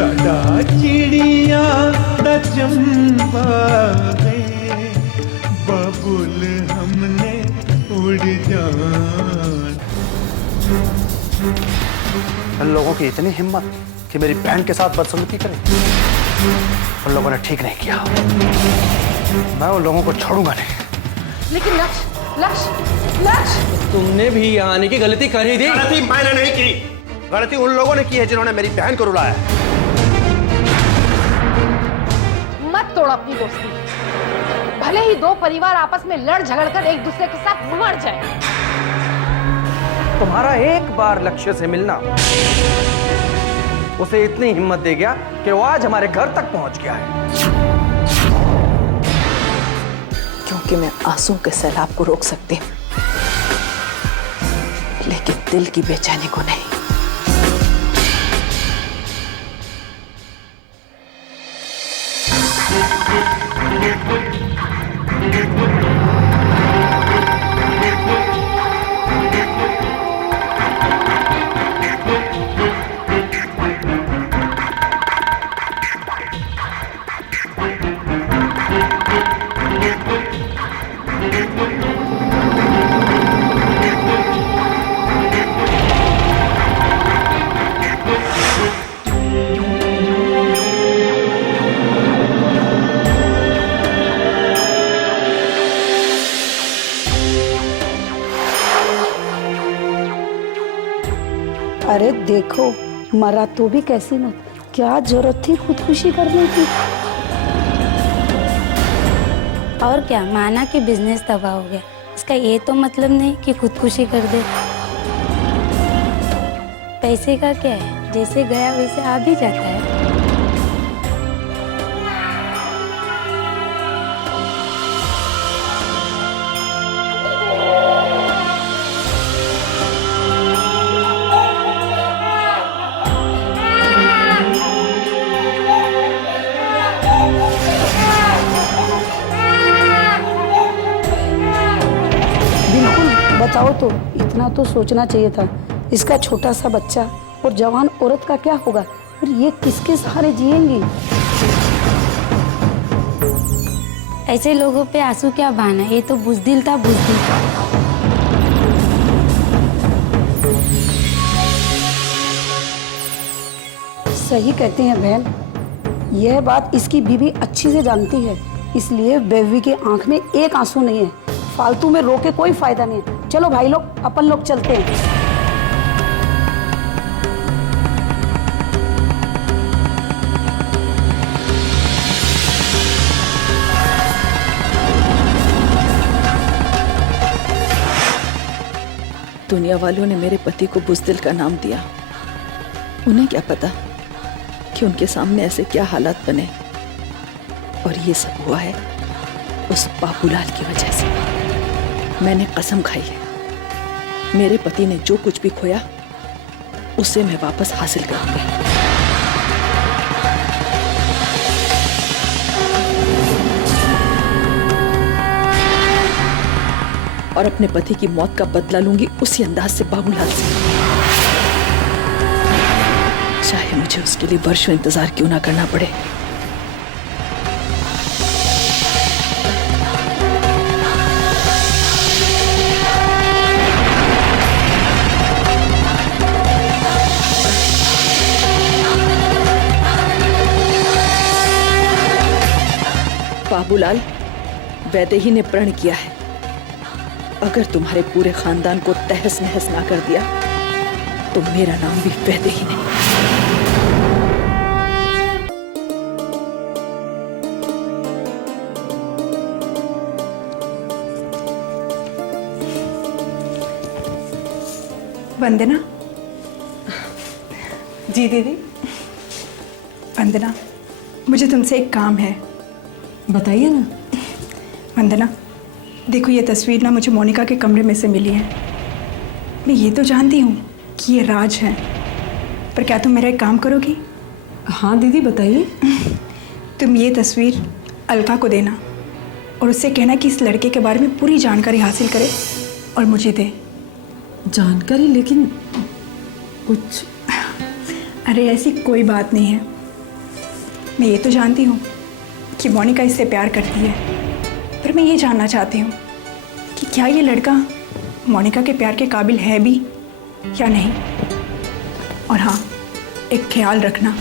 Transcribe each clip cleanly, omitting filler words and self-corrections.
साडा चिड़िया दा चंबा है, बबुल हमने उड़ जान। उन लोगों की इतनी हिम्मत कि मेरी बहन के साथ बदसलूकी करें। उन लोगों ने ठीक नहीं किया। मैं उन लोगों को छोड़ूंगा नहीं। लेकिन लक्ष्य तुमने भी यहाँ आने की गलती कर ही दी। गलती मैंने नहीं की, गलती उन लोगों ने की है जिन्होंने मेरी बहन को रुलाया। मत तोड़ अपनी दोस्ती, भले ही दो परिवार आपस में लड़ झगड़ कर एक दूसरे के साथ मर जाए। तुम्हारा एक बार लक्ष्य से मिलना उसे इतनी हिम्मत दे गया कि वो आज हमारे घर तक पहुंच गया है। क्योंकि मैं आंसू के सैलाब को रोक सकती हूँ, लेकिन दिल की बेचैनी को नहीं। अरे देखो, मरा तो भी कैसी मत, क्या जरूरत थी खुदकुशी करने की। और क्या, माना कि बिजनेस तबाह हो गया, इसका ये तो मतलब नहीं कि खुदकुशी कर दे। पैसे का क्या है, जैसे गया वैसे आ भी जाता है। बताओ तो, इतना तो सोचना चाहिए था। इसका छोटा सा बच्चा और जवान औरत का क्या होगा, और ये किसके सहारे जिएंगी। ऐसे लोगों पे आंसू क्या बहाना, ये तो बुज़दिल था, बुज़दिल। सही कहती हैं बहन, यह बात इसकी बीवी अच्छी से जानती है, इसलिए बेबी के आंख में एक आंसू नहीं है। फालतू में रो के कोई फायदा नहीं है। चलो भाई लोग, अपन लोग चलते हैं। दुनिया वालों ने मेरे पति को बुज़दिल का नाम दिया। उन्हें क्या पता कि उनके सामने ऐसे क्या हालात बने, और ये सब हुआ है उस बाबूलाल की वजह से। मैंने कसम खाई है, मेरे पति ने जो कुछ भी खोया उसे मैं वापस हासिल करूंगी। और अपने पति की मौत का बदला लूंगी उसी अंदाज से बाबूलाल से, चाहे मुझे उसके लिए वर्षों इंतजार क्यों ना करना पड़े। बाबूलाल, वैदेही ने प्रण किया है, अगर तुम्हारे पूरे खानदान को तहस नहस ना कर दिया तो मेरा नाम भी वैदेही नहीं। वंदना। जी दीदी। वंदना, मुझे तुमसे एक काम है। बताइए ना। वंदना, देखो ये तस्वीर ना मुझे मोनिका के कमरे में से मिली है। मैं ये तो जानती हूँ कि ये राज है, पर क्या तुम मेरा एक काम करोगी? हाँ दीदी, बताइए। तुम ये तस्वीर अलका को देना और उससे कहना कि इस लड़के के बारे में पूरी जानकारी हासिल करे और मुझे दे। जानकारी? लेकिन कुछ। अरे ऐसी कोई बात नहीं है, मैं ये तो जानती हूँ कि मोनिका इससे प्यार करती है, पर मैं ये जानना चाहती हूँ कि क्या ये लड़का मोनिका के प्यार के काबिल है भी या नहीं। और हाँ, एक ख्याल रखना,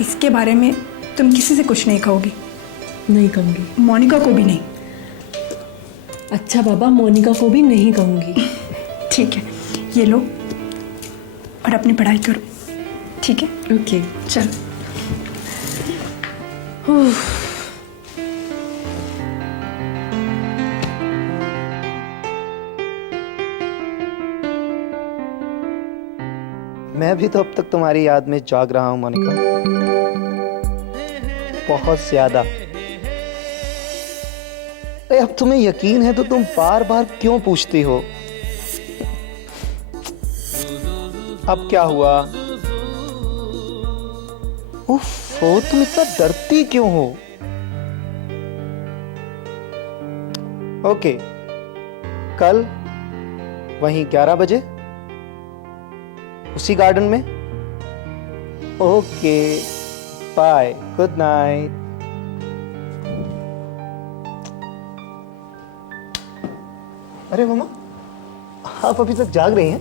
इसके बारे में तुम किसी से कुछ नहीं कहोगी। नहीं कहूँगी। मोनिका को भी नहीं। अच्छा बाबा, मोनिका को भी नहीं कहूँगी। ठीक है, ये लो और अपनी पढ़ाई करो, ठीक है? ओके। चल। मैं भी तो अब तक तुम्हारी याद में जाग रहा हूं मोनिका, बहुत ज्यादा। अरे अब तुम्हें यकीन है तो तुम बार बार क्यों पूछती हो? अब क्या हुआ? उफ़, तुम इतना डरती क्यों हो? ओके, कल वहीं 11 बजे उसी गार्डन में। Okay, bye, good night. अरे मामा, आप अभी तक जाग रही हैं?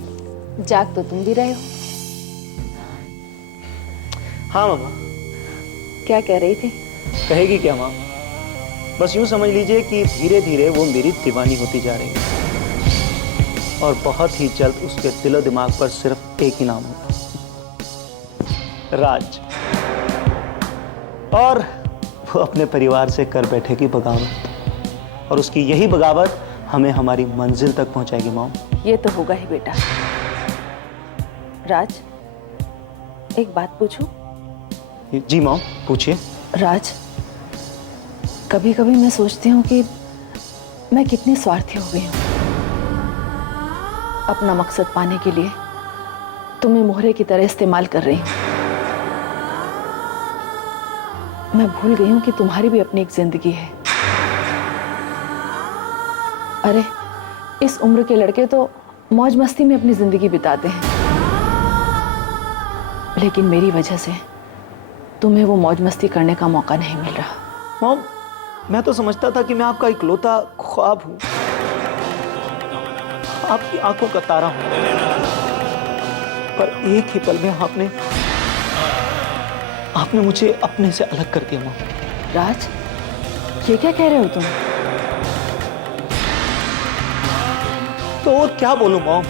जाग तो तुम भी रहे हो। हाँ मामा। क्या कह रही थी? कहेगी क्या माँ? बस यूं समझ लीजिए कि धीरे धीरे वो मेरी दीवानी होती जा रही है और बहुत ही जल्द उसके दिलो दिमाग पर सिर्फ एक ही नाम होगा, राज। और वो अपने परिवार से कर बैठेगी बगावत, और उसकी यही बगावत हमें हमारी मंजिल तक पहुंचाएगी मॉम। ये तो होगा ही बेटा। राज, एक बात पूछूं? जी मॉम, पूछिए। राज, कभी कभी मैं सोचती हूँ कि मैं कितनी स्वार्थी हो गई हूँ। अपना मकसद पाने के लिए तुम्हें मोहरे की तरह इस्तेमाल कर रही हूँ। मैं भूल गई हूँ कि तुम्हारी भी अपनी एक जिंदगी है। अरे, इस उम्र के लड़के तो मौज मस्ती में अपनी जिंदगी बिताते हैं, लेकिन मेरी वजह से तुम्हें वो मौज मस्ती करने का मौका नहीं मिल रहा। मॉम, मैं तो समझता था कि मैं आपका इकलौता ख्वाब हूं, आपकी आंखों का तारा हूं, पर एक ही पल में आपने मुझे अपने से अलग कर दिया मॉम। राज, ये क्या कह रहे हो तुम? तो और क्या बोलूं मॉम?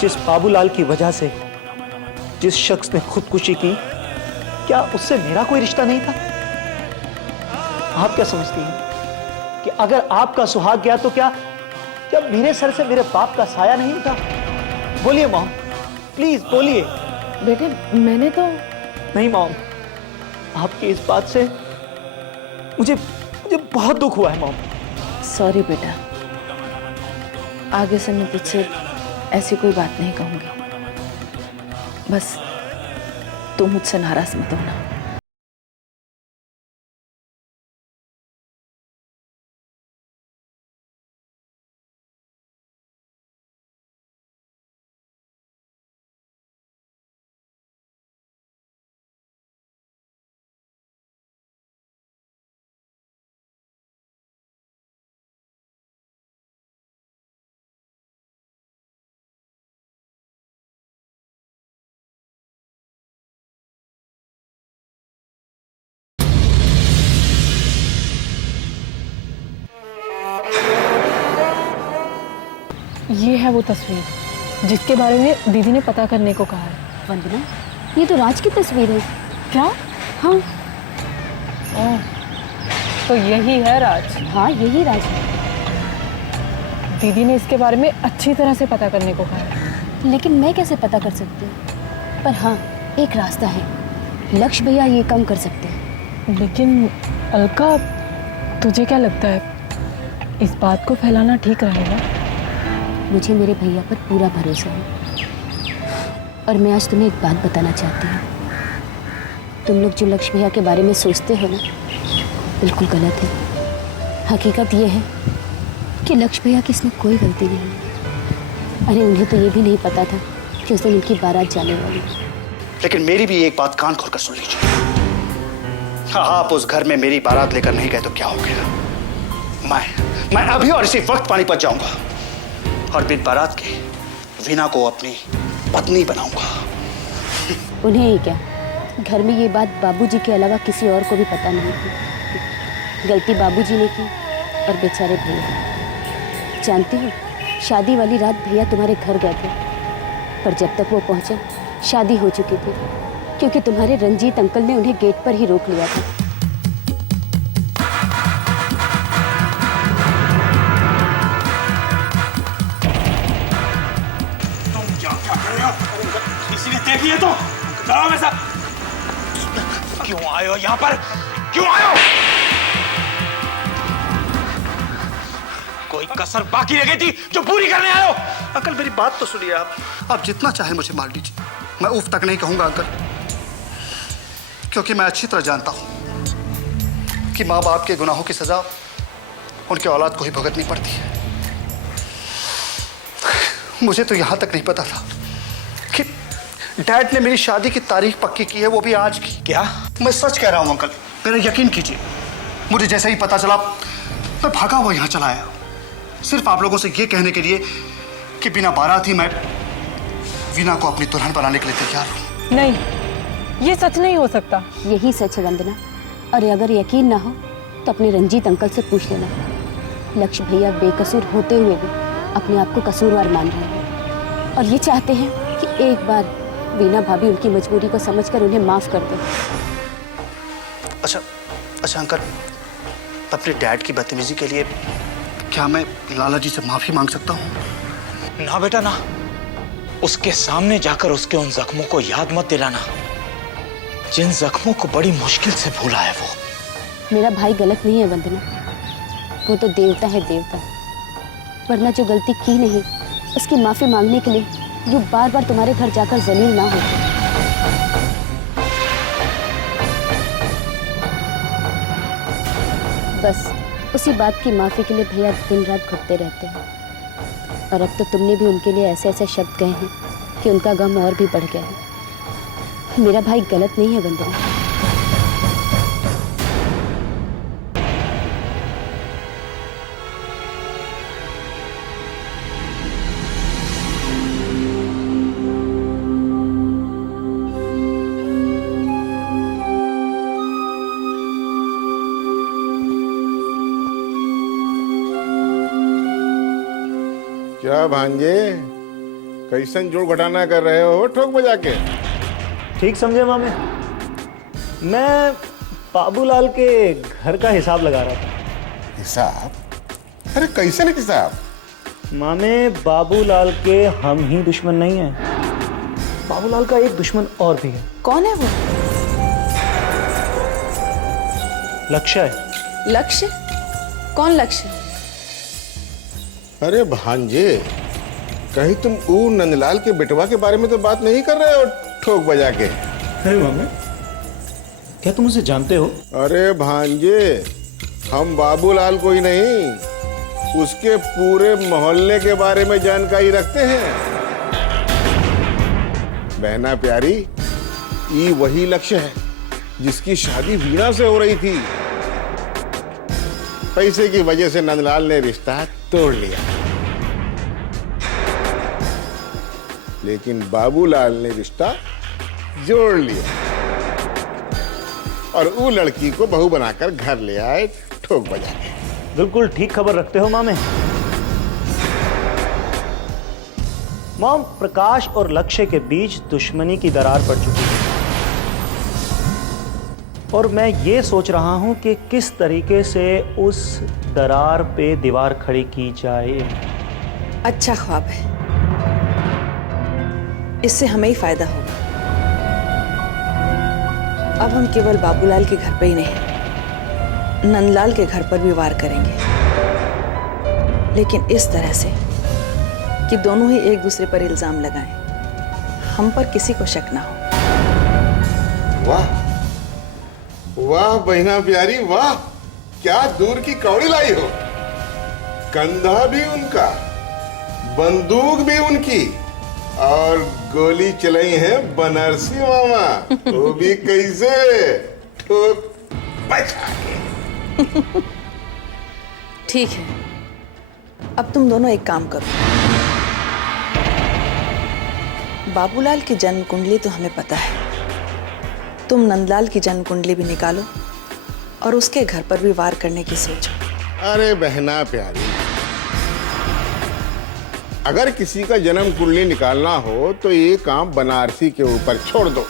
जिस बाबूलाल की वजह से जिस शख्स ने खुदकुशी की, क्या उससे मेरा कोई रिश्ता नहीं था? आप क्या समझती हैं कि अगर आपका सुहाग गया तो क्या मेरे सर से मेरे बाप का साया नहीं उठा? बोलिए मॉम, प्लीज बोलिए। बेटे, मैंने तो नहीं मॉम, आपकी इस बात से मुझे बहुत दुख हुआ है मॉम। सॉरी बेटा, आगे से मैं तुझसे ऐसी कोई बात नहीं कहूंगी। बस तुम मुझसे नाराज मत होना। ये है वो तस्वीर जिसके बारे में दीदी ने पता करने को कहा है। वंदना, ये तो राज की तस्वीर है। क्या? हाँ। ओह, तो यही है राज। हाँ, यही राज है। दीदी ने इसके बारे में अच्छी तरह से पता करने को कहा है। लेकिन मैं कैसे पता कर सकती हूँ? पर हाँ, एक रास्ता है। लक्ष्य भैया ये काम कर सकते हैं। लेकिन अलका, तुझे क्या लगता है, इस बात को फैलाना ठीक रहेगा? मुझे मेरे भैया पर पूरा भरोसा है, और मैं आज तुम्हें एक बात बताना चाहती हूँ। तुम लोग जो लक्ष्य भैया के बारे में सोचते हो ना, बिल्कुल गलत है। हकीकत ये है कि लक्ष्य भैया की इसमें कोई गलती नहीं है। अरे, उन्हें तो ये भी नहीं पता था कि उस दिन उनकी बारात जाने वाली। लेकिन मेरी भी एक बात कान खोलकर सुन लीजिए। आप उस घर में मेरी बारात लेकर नहीं गए तो क्या हो गया? मैं अभी और इसी वक्त पानीपत जाऊंगा और बिन बारात के वीना को अपनी पत्नी बनाऊंगा। उन्हें ही क्या, घर में ये बात बाबूजी के अलावा किसी और को भी पता नहीं थी। गलती बाबूजी ने की और बेचारे भैया। जानती हो, शादी वाली रात भैया तुम्हारे घर गए थे, पर जब तक वो पहुंचे शादी हो चुकी थी, क्योंकि तुम्हारे रंजीत अंकल ने उन्हें गेट पर ही रोक लिया था। तुम क्या कर रहे हो? किसी ने देख लिया तो जाओ मेरे साथ। क्यों आए हो यहाँ पर? क्यों आए हो? कोई कसर बाकी रह गई थी जो पूरी करने आए हो? अंकल मेरी बात तो सुनिए। आप जितना चाहे मुझे मार लीजिए, मैं उफ तक नहीं कहूंगा अंकल, क्योंकि मैं अच्छी तरह जानता हूं कि माँ बाप के गुनाहों की सजा उनके औलाद को ही भुगतनी पड़ती है। मुझे तो यहां तक नहीं पता था कि डैड ने मेरी शादी की तारीख पक्की की है, वो भी आज की। क्या? मैं सच कह रहा हूं अंकल, मेरा यकीन कीजिए। मुझे जैसे ही पता चला मैं भागा हुआ यहां चला आया, सिर्फ आप लोगों से ये कहने के लिए कि बिना बारात ही मैं वीना को अपनी दुल्हन बनाने के लिए तैयार हूं। नहीं, ये सच नहीं हो सकता। यही सच है वंदना, और अगर यकीन ना हो तो अपने रंजीत अंकल से पूछ लेना। लक्ष्य भैया बेकसूर होते हुए भी अपने आप को कसूरवार मान रहे हैं और ये चाहते हैं कि एक बार वीना भाभी उनकी मजबूरी को समझकर उन्हें माफ कर दें। अच्छा अंकल, अपने डैड की बदतमीजी के लिए क्या मैं लाला जी से माफी मांग सकता हूँ? ना बेटा ना, उसके सामने जाकर उसके उन जख्मों को याद मत दिलाना, जिन जख्मों को बड़ी मुश्किल से भूला है वो। मेरा भाई गलत नहीं है वंदना, वो तो देवता है देवता, वरना जो गलती की नहीं उसकी माफी मांगने के लिए जो बार बार तुम्हारे घर जाकर जलील ना हो। बस उसी बात की माफी के लिए भैया दिन रात घुटते रहते हैं, और अब तो तुमने भी उनके लिए ऐसे ऐसे शब्द कहे हैं कि उनका गम और भी बढ़ गया है। मेरा भाई गलत नहीं है वंदना। क्या भांजे, कैसन जोड़ घटाना कर रहे हो ठोक बजा के? ठीक समझे मामे, मैं बाबूलाल के घर का हिसाब लगा रहा था। हिसाब? अरे कैसे नहीं हिसाब? मामे, बाबूलाल के हम ही दुश्मन नहीं हैं, बाबूलाल का एक दुश्मन और भी है। कौन है वो? लक्ष्य है। लक्ष्य? कौन लक्ष्य? अरे भांजे, कहीं तुम ऊ नंदलाल के बेटवा के बारे में तो बात नहीं कर रहे हो ठोक बजा के? अरे मामे, क्या तुम उसे जानते हो? अरे भांजे, हम बाबूलाल को ही नहीं, उसके पूरे मोहल्ले के बारे में जानकारी रखते हैं। बहना प्यारी, ये वही लक्ष्य है जिसकी शादी वीणा से हो रही थी। पैसे की वजह से नंदलाल ने रिश्ता तोड़ लिया, लेकिन बाबूलाल ने रिश्ता जोड़ लिया और वो लड़की को बहू बनाकर घर ले आए ठोक बजा के। बिल्कुल ठीक खबर रखते हो मामे। मॉम, प्रकाश और लक्ष्य के बीच दुश्मनी की दरार पड़ चुकी है और मैं ये सोच रहा हूं कि किस तरीके से उस दरार पे दीवार खड़ी की जाए। अच्छा ख्वाब है, इससे हमें ही फायदा होगा। अब हम केवल बाबूलाल के घर पे ही नहीं, नंदलाल के घर पर भी वार करेंगे, लेकिन इस तरह से कि दोनों ही एक दूसरे पर इल्जाम लगाएं, हम पर किसी को शक ना हो। वाह वाह बहना प्यारी, वाह, क्या दूर की कौड़ी लाई हो। कंधा भी उनका, बंदूक भी उनकी और गोली चलाई है बनारसी मामा, वो भी कैसे? ठोक बजा के। ठीक है, अब तुम दोनों एक काम करो। बाबूलाल की जन्म कुंडली तो हमें पता है, तुम नंदलाल की जन्म कुंडली भी निकालो और उसके घर पर भी वार करने की सोचो। अरे बहना प्यारी, अगर किसी का जन्म कुंडली निकालना हो तो ये काम बनारसी के ऊपर छोड़ दो।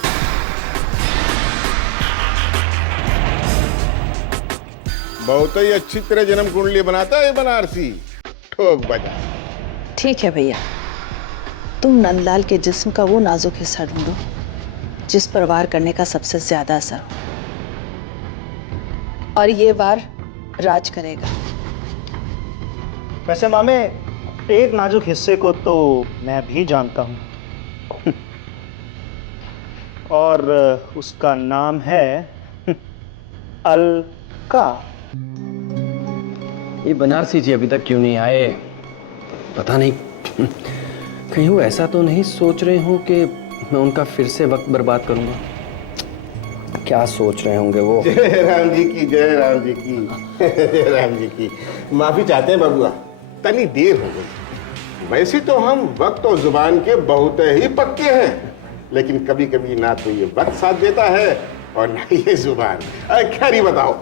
बहुत ही अच्छी तरह जन्म कुंडली बनाता है बनारसी, ठोक बजा। ठीक है भैया, तुम नंदलाल के जिस्म का वो नाजुक हिस्सा ढूंढो जिस पर वार करने का सबसे ज्यादा असर हो, और ये वार राज करेगा। वैसे मामे, एक नाजुक हिस्से को तो मैं भी जानता हूँ और उसका नाम है अलका। ये बनारसी जी अभी तक क्यों नहीं आए? पता नहीं, कहीं वो ऐसा तो नहीं सोच रहे हो कि मैं उनका फिर से वक्त बर्बाद करूंगा? क्या सोच रहे होंगे वो? जय राम जी की, जय राम जी की, जय राम जी की। माफी चाहते हैं बबुआ, तनी देर हो गई। वैसे तो हम वक्त और जुबान के बहुत ही पक्के हैं, लेकिन कभी कभी ना तो ये वक्त साथ देता है और ना ये जुबान। खैर ये बताओ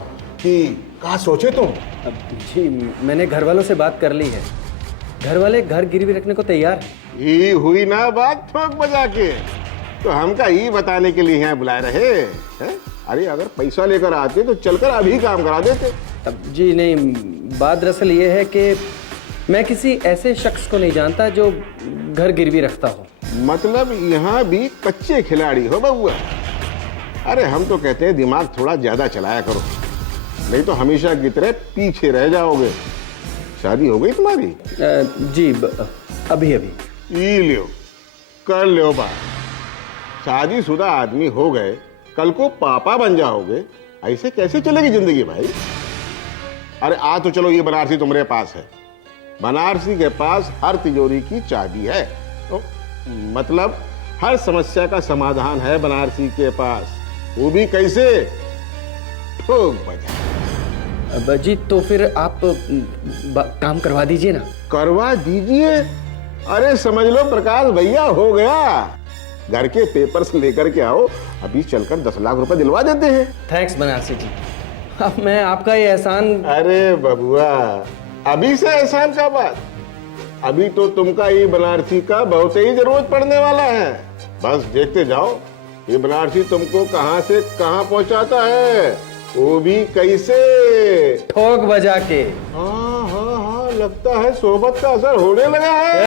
कि कहाँ सोचे तुम? जी मैंने घर वालों से बात कर ली है, घर वाले घर गिरवी रखने को तैयार हैं। ये हुई ना बात ठोक बजा के, तो हमका ये बताने के लिए यहाँ बुलाए रहे हैं? अरे अगर पैसा लेकर आते तो चलकर अभी काम करा देते। अब जी नहीं, बात दरअसल ये है कि मैं किसी ऐसे शख्स को नहीं जानता जो घर गिरवी रखता हो। मतलब यहाँ भी कच्चे खिलाड़ी हो बबुआ। अरे हम तो कहते हैं दिमाग थोड़ा ज्यादा चलाया करो, नहीं तो हमेशा की तरह पीछे रह जाओगे। शादी हो गई तुम्हारी? जी अभी अभी। ई लियो, कर लो बात। शादीशुदा आदमी हो गए, कल को पापा बन जाओगे, ऐसे कैसे चलेगी जिंदगी भाई? अरे आ तो चलो, ये बनारसी तुम्हारे पास है, बनारसी के पास हर तिजोरी की चाबी है। तो मतलब हर समस्या का समाधान है बनारसी के पास, वो भी कैसे? ठोक बजा। अब जी तो फिर आप काम करवा दीजिए ना। करवा दीजिए? अरे समझ लो प्रकाश भैया हो गया, घर के पेपर्स लेकर के आओ, अभी चलकर 10 लाख रुपए दिलवा देते हैं। थैंक्स बनारसी जी, अब मैं आपका ये एहसान। अरे बबुआ, अभी से एहसान का बात? अभी तो तुमका ये बनारसी का बहुत ही जरूरत पड़ने वाला है। बस देखते जाओ ये बनारसी तुमको कहां से कहां पहुंचाता है, वो भी कैसे? ठोक बजा के। हाँ हाँ हाँ, लगता है सोबत का असर होने लगा है।